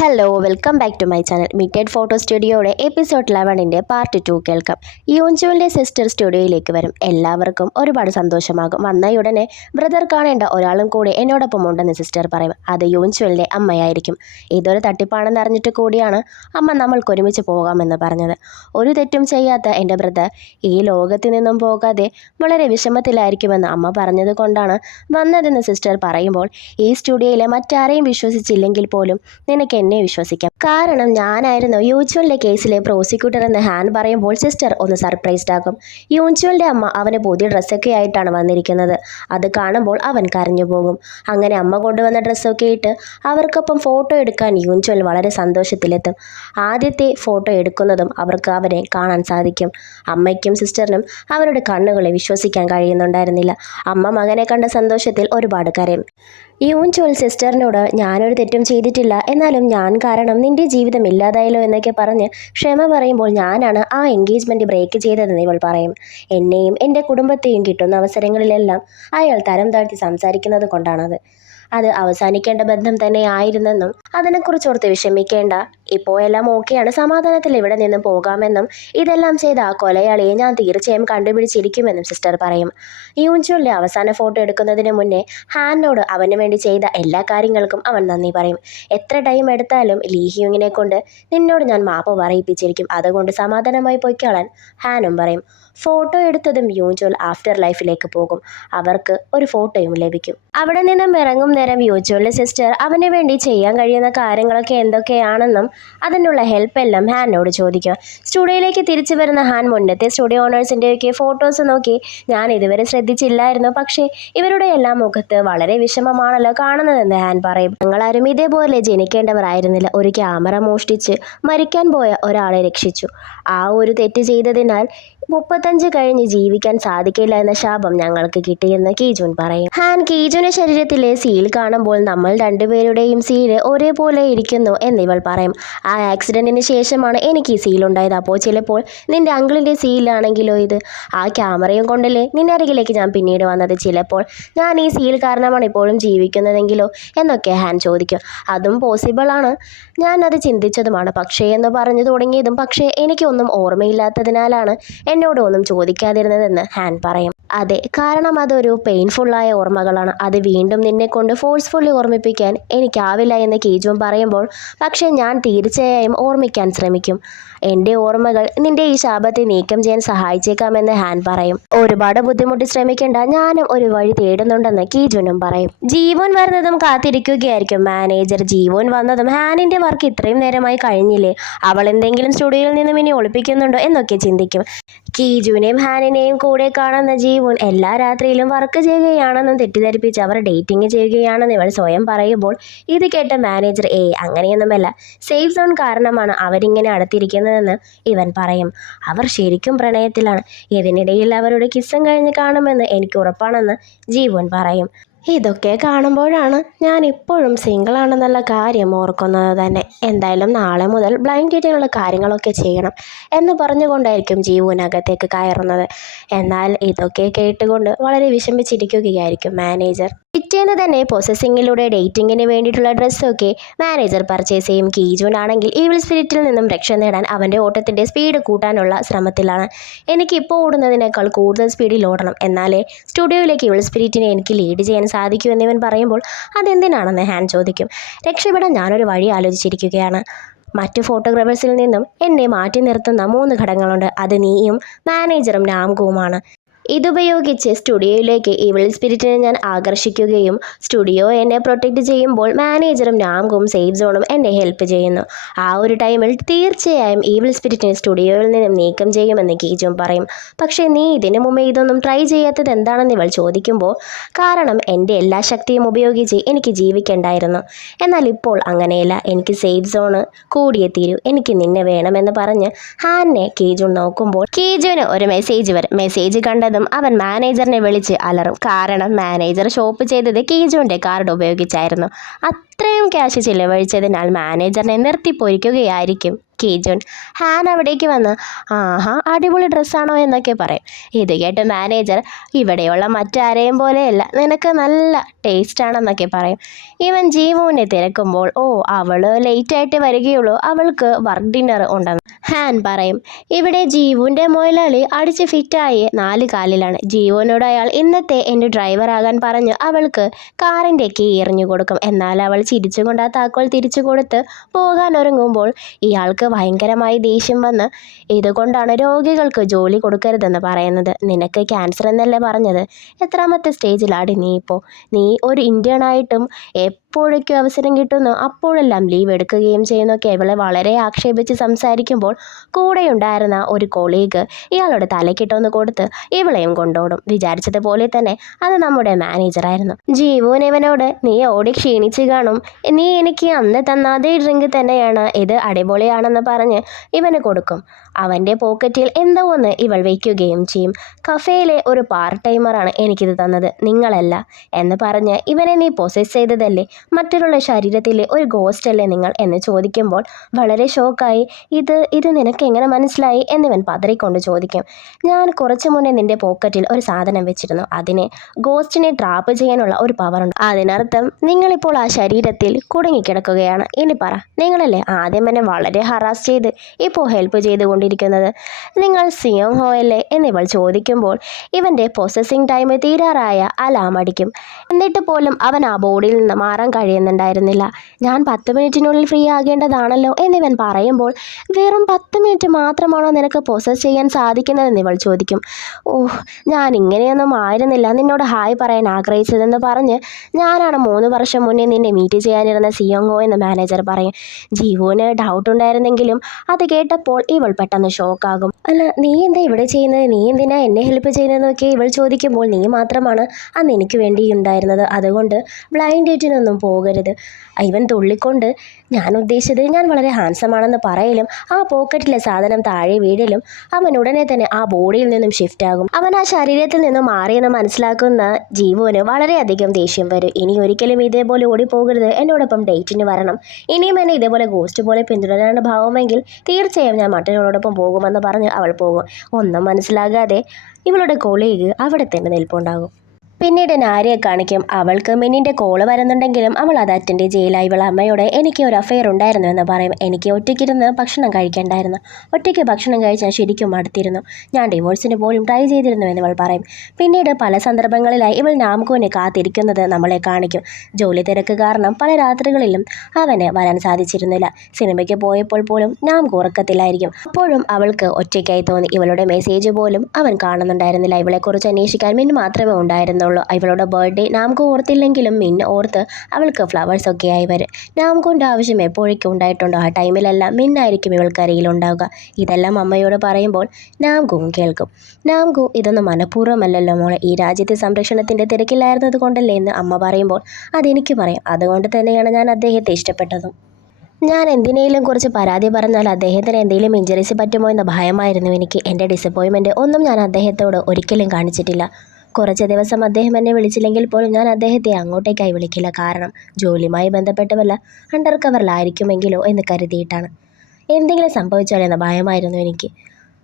Hello welcome back to my channel മിറ്റഡ് photo സ്റ്റുഡിയോയുടെ episode 11ൻ്റെ പാർട്ട് 2 കേൾക്കാം. യൂൻജുവിൻ്റെ സിസ്റ്റർ സ്റ്റുഡിയോയിലേക്ക് വരും. എല്ലാവർക്കും ഒരുപാട് സന്തോഷമാകും. വന്നയുടനെ ബ്രദർ കാണേണ്ട ഒരാളും കൂടെ എന്നോടൊപ്പം ഉണ്ടെന്ന് സിസ്റ്റർ പറയും. അത് യൂൻജുവിൻ്റെ അമ്മയായിരിക്കും. ഇതൊരു തട്ടിപ്പാണെന്ന് അറിഞ്ഞിട്ട് കൂടിയാണ് അമ്മ നമ്മൾക്ക് ഒരുമിച്ച് പോകാമെന്ന് പറഞ്ഞത്. ഒരു തെറ്റും ചെയ്യാത്ത എൻ്റെ ബ്രദർ ഈ ലോകത്തിൽ നിന്നും പോകാതെ വളരെ വിഷമത്തിലായിരിക്കുമെന്ന് അമ്മ പറഞ്ഞത് കൊണ്ടാണ് വന്നതെന്ന് സിസ്റ്റർ പറയുമ്പോൾ, ഈ സ്റ്റുഡിയോയിലെ മറ്റാരെയും വിശ്വസിച്ചില്ലെങ്കിൽ പോലും നിനക്ക് എന്നെ വിശ്വസിക്കാം, കാരണം ഞാനായിരുന്നു യൂൻജുവിൻ്റെ കേസിലെ പ്രോസിക്യൂട്ടർ എന്ന് ഹാൻ പറയുമ്പോൾ സിസ്റ്റർ ഒന്ന് സർപ്രൈസ്ഡ് ആകും. യൂൻജുവിൻ്റെ അമ്മ അവന് പുതിയ ഡ്രസ്സൊക്കെ ആയിട്ടാണ് വന്നിരിക്കുന്നത്. അത് കാണുമ്പോൾ അവൻ കരഞ്ഞു പോകും. അങ്ങനെ അമ്മ കൊണ്ടുവന്ന ഡ്രസ്സൊക്കെ ഇട്ട് അവർക്കൊപ്പം ഫോട്ടോ എടുക്കാൻ യൂൻജുവൽ വളരെ സന്തോഷത്തിലെത്തും. ആദ്യത്തെ ഫോട്ടോ എടുക്കുന്നതും അവർക്ക് അവനെ കാണാൻ സാധിക്കും. അമ്മയ്ക്കും സിസ്റ്ററിനും അവരുടെ കണ്ണുകളെ വിശ്വസിക്കാൻ കഴിയുന്നുണ്ടായിരുന്നില്ല. അമ്മ മകനെ കണ്ട സന്തോഷത്തിൽ ഒരുപാട് കരയും. യൂൻജുവൽ സിസ്റ്ററിനോട് ഞാനൊരു തെറ്റും ചെയ്തിട്ടില്ല, എന്നാലും ഞാൻ കാരണം നിന്റെ ജീവിതം ഇല്ലാതായല്ലോ എന്നൊക്കെ പറഞ്ഞ് ക്ഷമ പറയുമ്പോൾ, ഞാനാണ് ആ എൻഗേജ്മെൻറ്റ് ബ്രേക്ക് ചെയ്തതെന്ന് ഇവൾ പറയും. എന്നെയും എൻ്റെ കുടുംബത്തെയും കിട്ടുന്ന അവസരങ്ങളിലെല്ലാം അയാൾ തരം താഴ്ത്തി സംസാരിക്കുന്നത് കൊണ്ടാണത്. അത് അവസാനിക്കേണ്ട ബന്ധം തന്നെ ആയിരുന്നെന്നും അതിനെക്കുറിച്ചോർത്ത് വിഷമിക്കേണ്ട, ഇപ്പോൾ എല്ലാം ഓക്കെയാണ്, സമാധാനത്തിൽ ഇവിടെ നിന്നും പോകാമെന്നും ഇതെല്ലാം ചെയ്ത ആ കൊലയാളിയെ ഞാൻ തീർച്ചയായും കണ്ടുപിടിച്ചിരിക്കുമെന്നും സിസ്റ്റർ പറയും. യൂൻജുവിൻ്റെ അവസാന ഫോട്ടോ എടുക്കുന്നതിന് മുന്നേ ഹാനോട് അവന് വേണ്ടി ചെയ്ത എല്ലാ കാര്യങ്ങൾക്കും അവൻ നന്ദി പറയും. എത്ര ടൈം എടുത്താലും ലീ ഹ്യൂങ്ങിനെ കൊണ്ട് നിന്നോട് ഞാൻ മാപ്പ് പറയിപ്പിച്ചിരിക്കും, അതുകൊണ്ട് സമാധാനമായി പൊയ്ക്കോളാൻ ഹാനും പറയും. ഫോട്ടോ എടുത്തതും യൂൻജുവൽ ആഫ്റ്റർ ലൈഫിലേക്ക് പോകും. അവർക്ക് ഒരു ഫോട്ടോയും ലഭിക്കും. അവിടെ നിന്നും ഇറങ്ങും നേരം യൂൻജുവലിൻ്റെ സിസ്റ്റർ അവന് വേണ്ടി ചെയ്യാൻ കഴിയുന്ന കാര്യങ്ങളൊക്കെ എന്തൊക്കെയാണെന്നും അതിനുള്ള ഹെൽപ്പ് എല്ലാം ഹാനോട് ചോദിക്കും. സ്റ്റുഡിയോയിലേക്ക് തിരിച്ചു വരുന്ന ഹാൻ മുന്നത്തെ സ്റ്റുഡിയോ ഓണേഴ്സിൻ്റെയൊക്കെ ഫോട്ടോസ് നോക്കി, ഞാൻ ഇതുവരെ ശ്രദ്ധിച്ചില്ലായിരുന്നു, പക്ഷേ ഇവരുടെ എല്ലാം മുഖത്ത് വളരെ വിഷമമാണല്ലോ കാണുന്നതെന്ന് ഹാൻ പറയും. ഞങ്ങളാരും ഇതേപോലെ ജനിക്കേണ്ടവർ ആയിരുന്നില്ല. ഒരു ക്യാമറ മോഷ്ടിച്ച് മരിക്കാൻ പോയ ഒരാളെ രക്ഷിച്ചു. ആ ഒരു തെറ്റ് ചെയ്തതിനാൽ 35 കഴിഞ്ഞ് ജീവിക്കാൻ സാധിക്കില്ല എന്ന ശാപം ഞങ്ങൾക്ക് കിട്ടിയെന്ന് കീജുൻ പറയും. ഹാൻ കീജുവിന്റെ ശരീരത്തിലെ സീൽ കാണുമ്പോൾ, നമ്മൾ രണ്ടുപേരുടെയും സീല് ഒരേപോലെ ഇരിക്കുന്നു എന്നിവൾ പറയും. ആ ആക്സിഡന്റിന് ശേഷമാണ് എനിക്ക് ഈ സീൽ ഉണ്ടായത്. അപ്പോൾ ചിലപ്പോൾ നിന്റെ അങ്കിളിന്റെ സീലാണെങ്കിലോ ഇത്? ആ ക്യാമറയും കൊണ്ടല്ലേ നിന്നരികിലേക്ക് ഞാൻ പിന്നീട് വന്നത്. ചിലപ്പോൾ ഞാൻ ഈ സീൽ കാരണമാണ് ഇപ്പോഴും ജീവിക്കുന്നതെങ്കിലോ എന്നൊക്കെ ഹാൻ ചോദിക്കും. അതും പോസിബിൾ ആണ്, ഞാൻ അത് ചിന്തിച്ചതുമാണ്, പക്ഷേ എന്ന് പറഞ്ഞു തുടങ്ങിയതും പക്ഷേ എനിക്കൊന്നും ഓർമ്മയില്ലാത്തതിനാലാണ് എന്നോട് ഒന്നും ചോദിക്കാതിരുന്നതെന്ന് ഹാൻ പറയും. അതെ, കാരണം അതൊരു പെയിൻഫുള്ളായ ഓർമ്മകളാണ്. അത് വീണ്ടും നിന്നെ കൊണ്ട് ഫോഴ്സ്ഫുള്ളി ഓർമ്മിപ്പിക്കാൻ എനിക്കാവില്ല എന്ന് കീജുൻ പറയുമ്പോൾ, പക്ഷേ ഞാൻ തീർച്ചയായും ഓർമ്മിക്കാൻ ശ്രമിക്കും. എൻ്റെ ഓർമ്മകൾ നിന്റെ ഈ ശാപത്തെ നീക്കം ചെയ്യാൻ സഹായിച്ചേക്കാമെന്ന് ഹാൻ പറയും. ഒരുപാട് ബുദ്ധിമുട്ടി ശ്രമിക്കേണ്ട, ഞാനും ഒരു വഴി തേടുന്നുണ്ടെന്ന് കീജുനും പറയും. ജീവൻ വരുന്നതും കാത്തിരിക്കുകയായിരിക്കും മാനേജർ. ജീവൻ വന്നതും ഹാനിൻ്റെ വർക്ക് ഇത്രയും നേരമായി കഴിഞ്ഞില്ലേ, അവൾ എന്തെങ്കിലും സ്റ്റുഡിയോയിൽ നിന്നും ഇനി ഒളിപ്പിക്കുന്നുണ്ടോ എന്നൊക്കെ ചിന്തിക്കും. കീജുവിനെയും ഹാനിനെയും കൂടെ കാണുന്ന ജീവൻ എല്ലാ രാത്രിയിലും വർക്ക് ചെയ്യുകയാണെന്നും തെറ്റിദ്ധരിപ്പിച്ച് അവർ ഡേറ്റിംഗ് ചെയ്യുകയാണെന്ന് ഇവൾ സ്വയം പറയുമ്പോൾ, ഇത് കേട്ട മാനേജർ അങ്ങനെയൊന്നുമല്ല, സേഫ് സോൺ കാരണമാണ് അവരിങ്ങനെ അടുത്തിരിക്കുന്നതെന്ന് ഇവൻ പറയും. അവർ ശരിക്കും പ്രണയത്തിലാണ്. ഇതിനിടയിൽ അവരുടെ കിസ്സും കഴിഞ്ഞ് കാണുമെന്ന് എനിക്ക് ഉറപ്പാണെന്ന് ജീവൻ പറയും. ഇതൊക്കെ കാണുമ്പോഴാണ് ഞാൻ ഇപ്പോഴും സിംഗിളാണെന്നുള്ള കാര്യം ഓർക്കുന്നത് തന്നെ. എന്തായാലും നാളെ മുതൽ ബ്ലൈൻഡ് ഡേറ്റിനുള്ള കാര്യങ്ങളൊക്കെ ചെയ്യണം എന്ന് പറഞ്ഞുകൊണ്ടായിരിക്കും ജീവനകത്തേക്ക് കയറുന്നത്. എന്നാൽ ഇതൊക്കെ കേട്ടുകൊണ്ട് വളരെ വിഷമിച്ചിരിക്കുകയായിരിക്കും മാനേജർ. പിറ്റേന്ന് തന്നെ പൊസസിങ്ങിലൂടെ ഡേറ്റിങ്ങിന് വേണ്ടിയിട്ടുള്ള ഡ്രസ്സൊക്കെ മാനേജർ പർച്ചേസ് ചെയ്യും. കീജുൻ ആണെങ്കിൽ ഈവിൾ സ്പിരിറ്റിൽ നിന്നും രക്ഷ നേടാൻ അവൻ്റെ ഓട്ടത്തിൻ്റെ സ്പീഡ് കൂട്ടാനുള്ള ശ്രമത്തിലാണ്. എനിക്കിപ്പോൾ ഓടുന്നതിനേക്കാൾ കൂടുതൽ സ്പീഡിൽ ഓടണം, എന്നാലേ സ്റ്റുഡിയോയിലേക്ക് ഈവിൾ സ്പിരിറ്റിനെ എനിക്ക് ലീഡ് ചെയ്യാൻ സാധിക്കൂ എന്നിവൻ പറയുമ്പോൾ, അതെന്തിനാണെന്ന് ഹാൻ ചോദിക്കും. രക്ഷപ്പെടാൻ ഞാനൊരു വഴി ആലോചിച്ചിരിക്കുകയാണ്. മറ്റ് ഫോട്ടോഗ്രാഫേഴ്സിൽ നിന്നും എന്നെ മാറ്റി നിർത്തുന്ന 3 ഘടകങ്ങളുണ്ട്. അത് നീയും മാനേജറും നാംകുവുമാണ്. ഇതുപയോഗിച്ച് സ്റ്റുഡിയോയിലേക്ക് ഈവിൾ സ്പിരിറ്റിനെ ഞാൻ ആകർഷിക്കുകയും സ്റ്റുഡിയോ എന്നെ പ്രൊട്ടക്റ്റ് ചെയ്യുമ്പോൾ മാനേജറും നാംകുവും സേഫ് സോണും എന്നെ ഹെൽപ്പ് ചെയ്യുന്നു. ആ ഒരു ടൈമിൽ തീർച്ചയായും ഈവിൾ സ്പിരിറ്റിനെ സ്റ്റുഡിയോയിൽ നിന്നും നീക്കം ചെയ്യുമെന്ന് കീജുൻ പറയും. പക്ഷേ നീ ഇതിനു മുമ്പേ ഇതൊന്നും ട്രൈ ചെയ്യാത്തത് എന്താണെന്ന് ഇവൾ ചോദിക്കുമ്പോൾ, കാരണം എൻ്റെ എല്ലാ ശക്തിയും ഉപയോഗിച്ച് എനിക്ക് ജീവിക്കേണ്ടായിരുന്നു. എന്നാൽ ഇപ്പോൾ അങ്ങനെയല്ല, എനിക്ക് സേഫ് സോണ് കൂടിയേ തീരൂ, എനിക്ക് നിന്നെ വേണമെന്ന് പറഞ്ഞ് ഹാനെ കീജുൻ നോക്കുമ്പോൾ കീജുന് ഒരു മെസ്സേജ് വരും. മെസ്സേജ് കണ്ടത് അവൻ മാനേജറിനെ വിളിച്ച് അലറും. കാരണം മാനേജർ ഷോപ്പ് ചെയ്തത് കീജുവിൻ്റെ കാർഡ് ഉപയോഗിച്ചായിരുന്നു. ഇത്രയും ക്യാഷ് ചിലവഴിച്ചതിനാൽ മാനേജറിനെ നിർത്തിപ്പൊരിക്കുകയായിരിക്കും കീജുൻ. ഹാൻ അവിടേക്ക് വന്ന് ആഹാ അടിപൊളി ഡ്രസ്സാണോ എന്നൊക്കെ പറയും. ഇത് കേട്ട് മാനേജർ ഇവിടെയുള്ള മറ്റാരെയും പോലെയല്ല, നിനക്ക് നല്ല ടേസ്റ്റ് ആണെന്നൊക്കെ പറയും. ഇവൻ ജീവുവിനെ തിരക്കുമ്പോൾ അവള് ലേറ്റായിട്ട് വരികയുള്ളൂ, അവൾക്ക് വർക്ക് ഡിന്നർ ഉണ്ടെന്ന് ഹാൻ പറയും. ഇവിടെ ജീവുവിൻ്റെ മുതലാളി അടിച്ച് ഫിറ്റായി 4 കാലിലാണ്. ജീവുവിനോട് അയാൾ ഇന്നത്തെ എൻ്റെ ഡ്രൈവറാകാൻ പറഞ്ഞ് അവൾക്ക് കാറിൻ്റെ കീ എറിഞ്ഞു കൊടുക്കും. എന്നാൽ അവൾ ചിരിച്ചുകൊണ്ട് ആ താക്കോൽ തിരിച്ചു കൊടുത്ത് പോകാൻ ഒരുങ്ങുമ്പോൾ ഇയാൾക്ക് ഭയങ്കരമായി ദേഷ്യം വന്ന് ഇതുകൊണ്ടാണ് രോഗികൾക്ക് ജോലി കൊടുക്കരുതെന്ന് പറയുന്നത്. നിനക്ക് ക്യാൻസർ എന്നല്ലേ പറഞ്ഞത്? എത്രാമത്തെ സ്റ്റേജിലാടി നീ ഇപ്പോൾ? നീ ഒരു ഇന്ത്യനായിട്ടും എപ്പോഴൊക്കെ അവസരം കിട്ടുന്നു അപ്പോഴെല്ലാം ലീവ് എടുക്കുകയും ചെയ്യുന്നൊക്കെ ഇവളെ വളരെ ആക്ഷേപിച്ച് സംസാരിക്കുമ്പോൾ കൂടെയുണ്ടായിരുന്ന ഒരു കൊളീഗ് ഇയാളുടെ തലക്കിട്ടൊന്ന് കൊടുത്ത് ഇവളെയും കൊണ്ടോടും. വിചാരിച്ചതുപോലെ തന്നെ അത് നമ്മുടെ മാനേജറായിരുന്നു. ജീവൻ ഇവനോട് നീ ഓടി ക്ഷീണിച്ച് കാണും, നീ എനിക്ക് അന്ന് തന്ന അതേ ഡ്രിങ്ക് തന്നെയാണ് ഇത്, അടിപൊളിയാണെന്ന് പറഞ്ഞ് ഇവന് കൊടുക്കും. അവൻ്റെ പോക്കറ്റിൽ എന്തോ ഒന്ന് ഇവൾ വയ്ക്കുകയും ചെയ്യും. കഫേയിലെ ഒരു പാർട്ട് ടൈമറാണ് എനിക്കിത് തന്നത്, നിങ്ങളല്ല എന്ന് പറഞ്ഞ് ഇവനെ നീ പൊസസ് ചെയ്തതല്ലേ, മറ്റൊരാളുടെ ശരീരത്തിലെ ഒരു ഗോസ്റ്റ് അല്ലേ നിങ്ങൾ എന്ന് ചോദിക്കുമ്പോൾ വളരെ ഷോക്കായി ഇത് നിനക്ക് എങ്ങനെ മനസ്സിലായി എന്നിവൻ പതറിക്കൊണ്ട് ചോദിക്കും. ഞാൻ കുറച്ചു മുന്നേ നിന്റെ പോക്കറ്റിൽ ഒരു സാധനം വെച്ചിരുന്നു, അതിനെ ഗോസ്റ്റിനെ ട്രാപ്പ് ചെയ്യാനുള്ള ഒരു പവറുണ്ട്. അതിനർത്ഥം നിങ്ങളിപ്പോൾ ആ ശരീരത്തിൽ കുടുങ്ങിക്കിടക്കുകയാണ്. ഇനി പറ, നിങ്ങളല്ലേ ആദ്യം എന്നെ വളരെ ഹറാസ് ചെയ്ത് ഇപ്പോൾ ഹെൽപ്പ് ചെയ്തുകൊണ്ടിരിക്കുന്നത്? നിങ്ങൾ സിയോങ് ഹോയല്ലേ എന്നിവൾ ചോദിക്കുമ്പോൾ ഇവൻ്റെ പൊസസിങ് ടൈം തീരാറായ അലാം അടിക്കും. എന്നിട്ട് പോലും അവൻ ആ ബോഡിയിൽ നിന്ന് മാറാൻ കഴിയുന്നുണ്ടായിരുന്നില്ല. ഞാൻ 10 മിനിറ്റിനുള്ളിൽ ഫ്രീ ആകേണ്ടതാണല്ലോ എന്നിവൻ പറയുമ്പോൾ വെറും 10 മിനിറ്റ് മാത്രമാണോ നിനക്ക് പൊസസ് ചെയ്യാൻ സാധിക്കുന്നതെന്ന് ഇവൾ ചോദിക്കും. ഞാൻ ഇങ്ങനെയൊന്നും ആയിരുന്നില്ല നിന്നോട് ഹായ് പറയാൻ ആഗ്രഹിച്ചതെന്ന് പറഞ്ഞ് ഞാനാണ് 3 വർഷം മുന്നേ നിന്നെ മീറ്റ് ചെയ്യാനിരുന്ന സിയോങ് ഹോ എന്ന് മാനേജർ പറയും. ജീവുവിന് ഡൗട്ട് ഉണ്ടായിരുന്നെങ്കിലും അത് കേട്ടപ്പോൾ ഇവൾ പെട്ടെന്ന് ഷോക്കാകും. അല്ല, നീ എന്താ ഇവിടെ ചെയ്യുന്നത്? നീ എന്തിനാ എന്നെ ഹെൽപ്പ് ചെയ്യുന്നതെന്നൊക്കെ ഇവൾ ചോദിക്കുമ്പോൾ നീ മാത്രമാണ് അന്ന് എനിക്ക് വേണ്ടി ഉണ്ടായിരുന്നത്, അതുകൊണ്ട് ബ്ലൈൻഡ് ഡേറ്റിനൊന്നും പോകരുത്. ഇവൻ തുള്ളിക്കൊണ്ട് ഞാൻ ഉദ്ദേശിച്ചത് ഞാൻ വളരെ ഹാൻസമാണെന്ന് പറയലും ആ പോക്കറ്റിലെ സാധനം താഴെ വീഴലും അവൻ ഉടനെ തന്നെ ആ ബോഡിയിൽ നിന്നും ഷിഫ്റ്റ് ആകും. അവൻ ആ ശരീരത്തിൽ നിന്നും മാറിയെന്ന് മനസ്സിലാക്കുന്ന ജീവുവിന് വളരെയധികം ദേഷ്യം വരും. ഇനി ഒരിക്കലും ഇതേപോലെ ഓടിപ്പോകരുത്, എന്നോടൊപ്പം ഡേറ്റിന് വരണം. ഇനിയും എന്നെ ഇതേപോലെ ഗോസ്റ്റ് പോലെ പിന്തുടരാനുള്ള ഭാവമെങ്കിൽ തീർച്ചയായും ഞാൻ മറ്റൊരാളോടൊപ്പം പോകുമെന്ന് പറഞ്ഞ് അവൾ പോകും. ഒന്നും മനസ്സിലാകാതെ ഇവളുടെ കൊളീഗ് അവിടെ തന്നെ നിൽപ്പുണ്ടാകും. പിന്നീട് നാരിയെ കാണിക്കും. അവൾക്ക് മിന്നിൻ്റെ കോള് വരുന്നുണ്ടെങ്കിലും അവൾ അത് അറ്റൻഡ് ചെയ്യില്ല. ഇവൾ അമ്മയോട് എനിക്ക് ഒരു അഫെയർ ഉണ്ടായിരുന്നു എന്ന് പറയും. എനിക്ക് ഒറ്റയ്ക്കിരുന്ന് ഭക്ഷണം കഴിക്കേണ്ടായിരുന്നു, ഒറ്റയ്ക്ക് ഭക്ഷണം കഴിച്ചാൽ ശരിക്കും മടുത്തിരുന്നു, ഞാൻ ഡിവോഴ്സിന് പോലും ട്രൈ ചെയ്തിരുന്നു എന്ന് ഇവൾ പറയും. പിന്നീട് പല സന്ദർഭങ്ങളിലായി ഇവൾ നാംകുവിനെ കാത്തിരിക്കുന്നത് നമ്മളെ കാണിക്കും. ജോലി തിരക്ക് കാരണം പല രാത്രികളിലും അവന് വരാൻ സാധിച്ചിരുന്നില്ല. സിനിമയ്ക്ക് പോയപ്പോൾ പോലും നാംകു ഉറക്കത്തിലായിരിക്കും. അപ്പോഴും അവൾക്ക് ഒറ്റയ്ക്കായി തോന്നി. ഇവളുടെ മെസ്സേജ് പോലും അവൻ കാണുന്നുണ്ടായിരുന്നില്ല. ഇവളെക്കുറിച്ച് അന്വേഷിക്കാൻ മിൻ മാത്രമേ ഉണ്ടായിരുന്നുള്ളൂ. ഇവളുടെ ബർത്ത്ഡേ നാംകു ഓർത്തില്ലെങ്കിലും മിൻ ഓർത്ത് അവൾക്ക് ഫ്ലവേഴ്സ് ഒക്കെ ആയി വരും. നാംകുവിൻ്റെ ആവശ്യം എപ്പോഴൊക്കെ ഉണ്ടായിട്ടുണ്ടോ ആ ടൈമിലെല്ലാം മിന്നായിരിക്കും ഇവൾക്ക് അരികിലുണ്ടാവുക. ഇതെല്ലാം അമ്മയോട് പറയുമ്പോൾ നാംകുവും കേൾക്കും. നാംകു ഇതൊന്നും മനഃപൂർവ്വമല്ലല്ലോ മോളെ, ഈ രാജ്യത്തെ സംരക്ഷണത്തിൻ്റെ തിരക്കിലായിരുന്നത് കൊണ്ടല്ലേ എന്ന് അമ്മ പറയുമ്പോൾ അതെനിക്ക് പറയാം, അതുകൊണ്ട് തന്നെയാണ് ഞാൻ അദ്ദേഹത്തെ ഇഷ്ടപ്പെട്ടതും. ഞാൻ എന്തിനേലും കുറിച്ച് പരാതി പറഞ്ഞാൽ അദ്ദേഹത്തിന് എന്തെങ്കിലും ഇഞ്ചറീസ് പറ്റുമോ എന്ന ഭയമായിരുന്നു എനിക്ക്. എൻ്റെ ഡിസപ്പോയിൻമെൻറ്റ് ഒന്നും ഞാൻ അദ്ദേഹത്തോട് ഒരിക്കലും കാണിച്ചിട്ടില്ല. കുറച്ച് ദിവസം അദ്ദേഹം എന്നെ വിളിച്ചില്ലെങ്കിൽ പോലും ഞാൻ അദ്ദേഹത്തെ അങ്ങോട്ടേക്കായി വിളിക്കില്ല. കാരണം ജോലിയുമായി ബന്ധപ്പെട്ടുമല്ല, അണ്ടർ കവറിലായിരിക്കുമെങ്കിലോ എന്ന് കരുതിയിട്ടാണ്. എന്തെങ്കിലും സംഭവിച്ചാലോ എന്ന ഭയമായിരുന്നു എനിക്ക്.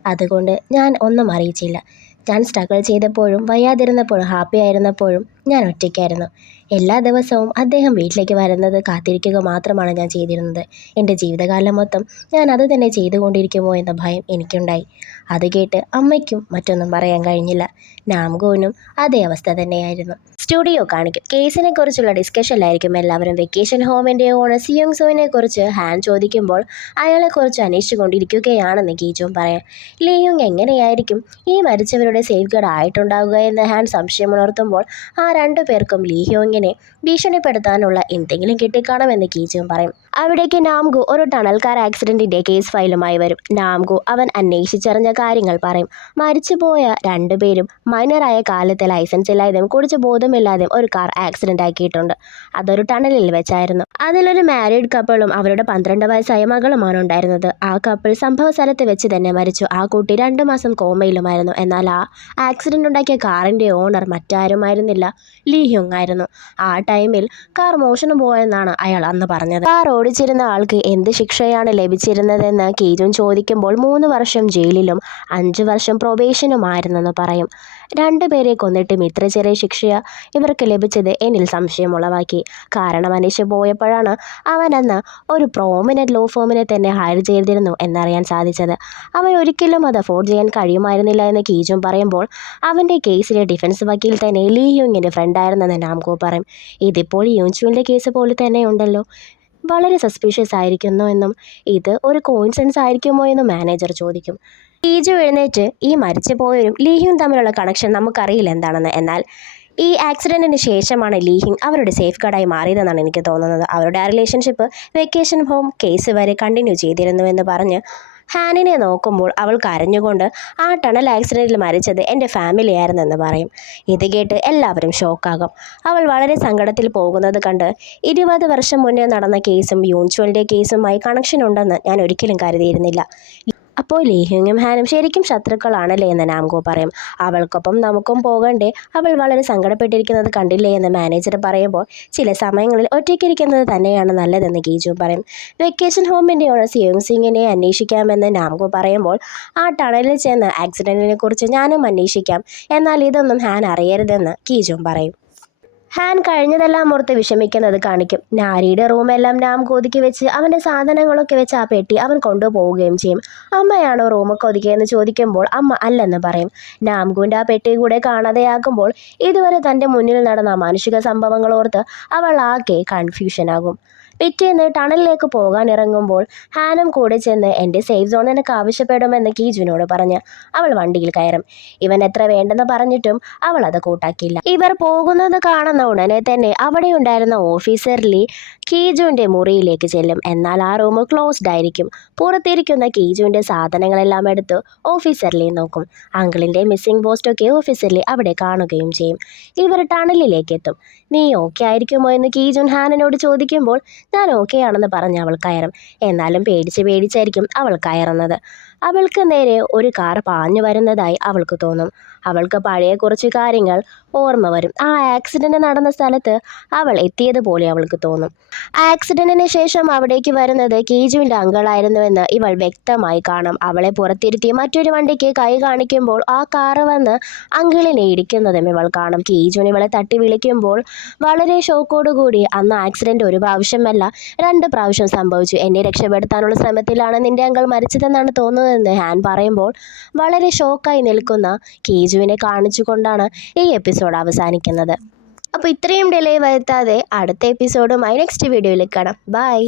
അതുകൊണ്ട് ഞാൻ ഒന്നും അറിയിച്ചില്ല. ഞാൻ സ്ട്രഗിൾ ചെയ്തപ്പോഴും വയ്യാതിരുന്നപ്പോഴും ഹാപ്പി ആയിരുന്നപ്പോഴും ഞാൻ ഒറ്റയ്ക്കായിരുന്നു. എല്ലാ ദിവസവും അദ്ദേഹം വീട്ടിലേക്ക് വരുന്നത് കാത്തിരിക്കുക മാത്രമാണ് ഞാൻ ചെയ്തിരുന്നത്. എൻ്റെ ജീവിതകാലം മൊത്തം ഞാൻ അത് തന്നെ ചെയ്തുകൊണ്ടിരിക്കുമോ എന്ന ഭയം എനിക്കുണ്ടായി. അത് കേട്ട് അമ്മയ്ക്കും മറ്റൊന്നും പറയാൻ കഴിഞ്ഞില്ല. നാംകുവിനും അതേ അവസ്ഥ തന്നെയായിരുന്നു. സ്റ്റുഡിയോ കാണിക്കും. കേസിനെ കുറിച്ചുള്ള ഡിസ്കഷനിലായിരിക്കും എല്ലാവരും. വെക്കേഷൻ ഹോമിൻ്റെ ഓണർ സിയോങ് സോയിനെ കുറിച്ച് ഹാൻ ചോദിക്കുമ്പോൾ അയാളെക്കുറിച്ച് അന്വേഷിച്ചു കൊണ്ടിരിക്കുകയാണെന്ന് കീജോൻ പറയാം. ലിയോങ് എങ്ങനെയായിരിക്കും ഈ മരിച്ചവരുടെ സേഫ് ഗാർഡ് ആയിട്ടുണ്ടാവുക എന്ന് ഹാൻ സംശയമുണർത്തുമ്പോൾ ആ 2 പേർക്കും ലീഹ്യോങ്ങിനെ ഭീഷണിപ്പെടുത്താനുള്ള എന്തെങ്കിലും കിട്ടിക്കാണമെന്ന് കീജോൻ പറയും. അവിടേക്ക് നാംഗു ഒരു ടണൽ കാർ ആക്സിഡന്റിന്റെ കേസ് ഫയലുമായി വരും. നാംഗു അവൻ അന്വേഷിച്ചറിഞ്ഞ കാര്യങ്ങൾ പറയും. മരിച്ചുപോയ രണ്ടുപേരും മൈനറായ കാലത്ത് ലൈസൻസ് ഇല്ലാതെയും കുടിച്ച് ബോധമില്ലാതെയും ഒരു കാർ ആക്സിഡന്റ് ആക്കിയിട്ടുണ്ട്. അതൊരു ടണലിൽ വെച്ചായിരുന്നു. അതിലൊരു മാരീഡ് കപ്പിളും അവരുടെ 12 വയസ്സായ മകളുമാണ് ഉണ്ടായിരുന്നത്. ആ കപ്പിൾ സംഭവ സ്ഥലത്ത് വെച്ച് തന്നെ മരിച്ചു. ആ കുട്ടി 2 മാസം കോമയിലുമായിരുന്നു. എന്നാൽ ആ ആക്സിഡന്റ് ഉണ്ടാക്കിയ കാറിന്റെ ഓണർ മറ്റാരുമായിരുന്നില്ല, ലീ ഹ്യൂങ് ആയിരുന്നു. ആ ടൈമിൽ കാർ മോഷണം പോയെന്നാണ് അയാൾ അന്ന് പറഞ്ഞത്. കാർ ഓടിച്ചിരുന്ന ആൾക്ക് എന്ത് ശിക്ഷയാണ് ലഭിച്ചിരുന്നതെന്ന് കീജുൻ ചോദിക്കുമ്പോൾ 3 വർഷം ജയിലിലും 5 വർഷം പ്രൊബേഷനുമായിരുന്നെന്ന് പറയും. 2 പേരെ കൊന്നിട്ടും ഇത്ര ചെറിയ ശിക്ഷ ഇവർക്ക് ലഭിച്ചത് എന്നിൽ സംശയമുളവാക്കി. കാരണം അന്വേഷിച്ച് പോയപ്പോഴാണ് അവനെന്ന് ഒരു പ്രോമിനന്റ് ലോ ഫേമിനെ തന്നെ ഹയർ ചെയ്തിരുന്നു എന്നറിയാൻ സാധിച്ചത്. അവൻ ഒരിക്കലും അത് അഫോർഡ് ചെയ്യാൻ കഴിയുമായിരുന്നില്ല എന്ന് കീജുൻ പറയുമ്പോൾ അവൻ്റെ കേസിലെ ഡിഫൻസ് വക്കീൽ തന്നെ ലീ ഹ്യൂങ്ങിൻ്റെ ഫ്രണ്ടായിരുന്നെന്ന് നാംഗോ പറയും. ഇതിപ്പോൾ യൂൻചുവിൻ്റെ കേസ് പോലെ തന്നെ ഉണ്ടല്ലോ, വളരെ സസ്പീഷ്യസ് ആയിരിക്കുന്നു എന്നും ഇത് ഒരു കോയിൻസിഡൻസ് ആയിരിക്കുമോ എന്നും മാനേജർ ചോദിക്കും. കീജു എഴുന്നേറ്റ് ഈ മരിച്ചു പോയവരും ലീ ഹ്യൂങ് തമ്മിലുള്ള കണക്ഷൻ നമുക്കറിയില്ല എന്താണെന്ന്. എന്നാൽ ഈ ആക്സിഡൻറ്റിന് ശേഷമാണ് ലീ ഹ്യൂങ് അവരുടെ സേഫ് ഗാർഡായി മാറിയതെന്നാണ് എനിക്ക് തോന്നുന്നത്. അവരുടെ ആ റിലേഷൻഷിപ്പ് വെക്കേഷൻ ഹോം കേസ് വരെ കണ്ടിന്യൂ ചെയ്തിരുന്നുവെന്ന് പറഞ്ഞ് ഹാനിനെ നോക്കുമ്പോൾ അവൾ കരഞ്ഞുകൊണ്ട് ആ ടണൽ ആക്സിഡൻറ്റിൽ മരിച്ചത് എൻ്റെ ഫാമിലി ആയിരുന്നെന്ന് പറയും. ഇത് കേട്ട് എല്ലാവരും ഷോക്കാകും. അവൾ വളരെ സങ്കടത്തിൽ പോകുന്നത് കണ്ട് 20 വർഷം മുന്നേ നടന്ന കേസും യൂൻചുവലിൻ്റെ കേസുമായി കണക്ഷൻ ഉണ്ടെന്ന് ഞാൻ ഒരിക്കലും കരുതിയിരുന്നില്ല. അപ്പോൾ ലീ ഹ്യൂങ്ങും ഹാനും ശരിക്കും ശത്രുക്കളാണല്ലേ എന്ന് നാംഗോ പറയും. അവൾക്കൊപ്പം നമുക്കും പോകണ്ടേ, അവൾ വളരെ സങ്കടപ്പെട്ടിരിക്കുന്നത് കണ്ടില്ലേ എന്ന് മാനേജർ പറയുമ്പോൾ ചില സമയങ്ങളിൽ ഒറ്റയ്ക്കിരിക്കുന്നത് തന്നെയാണ് നല്ലതെന്ന് കീജു പറയും. വെക്കേഷൻ ഹോമിൻ്റെ ഓണർ യൂങ് സിങ്ങിനെ അന്വേഷിക്കാമെന്ന് നാംഗോ പറയുമ്പോൾ ആ ടണലിൽ ചെന്ന് ആക്സിഡൻറ്റിനെ കുറിച്ച് ഞാനും അന്വേഷിക്കാം, എന്നാൽ ഇതൊന്നും ഹാൻ അറിയരുതെന്ന് കീജു പറയും. ഹാൻ കഴിഞ്ഞതെല്ലാം ഓർത്ത് വിഷമിക്കുന്നത് കാണിക്കും. നാരിയുടെ റൂമെല്ലാം നാംഗോ ഒതുക്കി വെച്ച് അവൻ്റെ സാധനങ്ങളൊക്കെ വെച്ച് ആ പെട്ടി അവൻ കൊണ്ടുപോവുകയും ചെയ്യും. അമ്മയാണോ റൂമൊക്കെ ഒതുക്കിയെന്ന് ചോദിക്കുമ്പോൾ അമ്മ അല്ലെന്ന് പറയും. നാംഗുവിൻ്റെ ആ പെട്ടി കൂടെ കാണാതെയാകുമ്പോൾ ഇതുവരെ തൻ്റെ മുന്നിൽ നടന്ന മാനുഷിക സംഭവങ്ങൾ ഓർത്ത് അവൾ ആകെ കൺഫ്യൂഷനാകും. പിറ്റേന്ന് ടണലിലേക്ക് പോകാൻ ഇറങ്ങുമ്പോൾ ഹാനും കൂടെ ചെന്ന് എൻ്റെ സേഫ് സോൺ നിനക്ക് ആവശ്യപ്പെടുമെന്ന് കീജുവിനോട് പറഞ്ഞ് അവൾ വണ്ടിയിൽ കയറും. ഇവൻ എത്ര വേണ്ടെന്ന് പറഞ്ഞിട്ടും അവൾ അത് കൂട്ടാക്കിയില്ല. ഇവർ പോകുന്നത് കാണുന്ന ഉടനെ തന്നെ അവിടെ ഉണ്ടായിരുന്ന ഓഫീസർ ലീ കീജുവിൻ്റെ മുറിയിലേക്ക് ചെല്ലും. എന്നാൽ ആ റൂം ക്ലോസ്ഡ് ആയിരിക്കും. പുറത്തിരിക്കുന്ന കീജുവിൻ്റെ സാധനങ്ങളെല്ലാം എടുത്ത് ഓഫീസർ ലീ നോക്കും. അങ്കിളിൻ്റെ മിസ്സിംഗ് പോസ്റ്റൊക്കെ ഓഫീസർ ലീ അവിടെ കാണുകയും ചെയ്യും. ഇവർ ടണലിലേക്ക് എത്തും. നീ ഓക്കെ ആയിരിക്കുമോ എന്ന് കീജുൻ ഹാനിനോട് ചോദിക്കുമ്പോൾ ഞാൻ ഓക്കെ ആണെന്ന് പറഞ്ഞ് അവൾ കയറും. എന്നാലും പേടിച്ചായിരിക്കും അവൾ കയറുന്നത്. അവൾക്ക് നേരെ ഒരു കാർ പാഞ്ഞു വരുന്നതായി അവൾക്ക് തോന്നും. അവൾക്ക് പഴയ കുറച്ച് കാര്യങ്ങൾ ഓർമ്മ വരും. ആ ആക്സിഡൻറ്റ് നടന്ന സ്ഥലത്ത് അവൾ എത്തിയതുപോലെ അവൾക്ക് തോന്നും. ആക്സിഡൻറ്റിന് ശേഷം അവിടേക്ക് വരുന്നത് കീജുവിൻ്റെ അങ്കിളായിരുന്നുവെന്ന് ഇവൾ വ്യക്തമായി കാണും. അവളെ പുറത്തിരുത്തി മറ്റൊരു വണ്ടിക്ക് കൈ കാണിക്കുമ്പോൾ ആ കാറ് വന്ന് അങ്കിളിനെ ഇടിക്കുന്നതും ഇവൾ കാണും. കീജുവിന് ഇവളെ തട്ടി വിളിക്കുമ്പോൾ വളരെ ഷോക്കോടുകൂടി അന്ന് ആക്സിഡൻറ്റ് ഒരു പ്രാവശ്യമല്ല 2 പ്രാവശ്യം സംഭവിച്ചു, എന്നെ രക്ഷപ്പെടുത്താനുള്ള ശ്രമത്തിലാണ് നിന്റെ അങ്കിൾ മരിച്ചതെന്നാണ് തോന്നുന്നതെന്ന് ഹാൻ പറയുമ്പോൾ വളരെ ഷോക്കായി നിൽക്കുന്ന കീജുവിനെ കാണിച്ചുകൊണ്ടാണ് ഈ എപ്പിസോഡ് അവസാനിക്കുന്നത്. അപ്പോൾ ഇത്രയും ഡിലേ വരുത്താതെ അടുത്ത എപ്പിസോഡുമായി നെക്സ്റ്റ് വീഡിയോയിൽ കാണാം. ബൈ.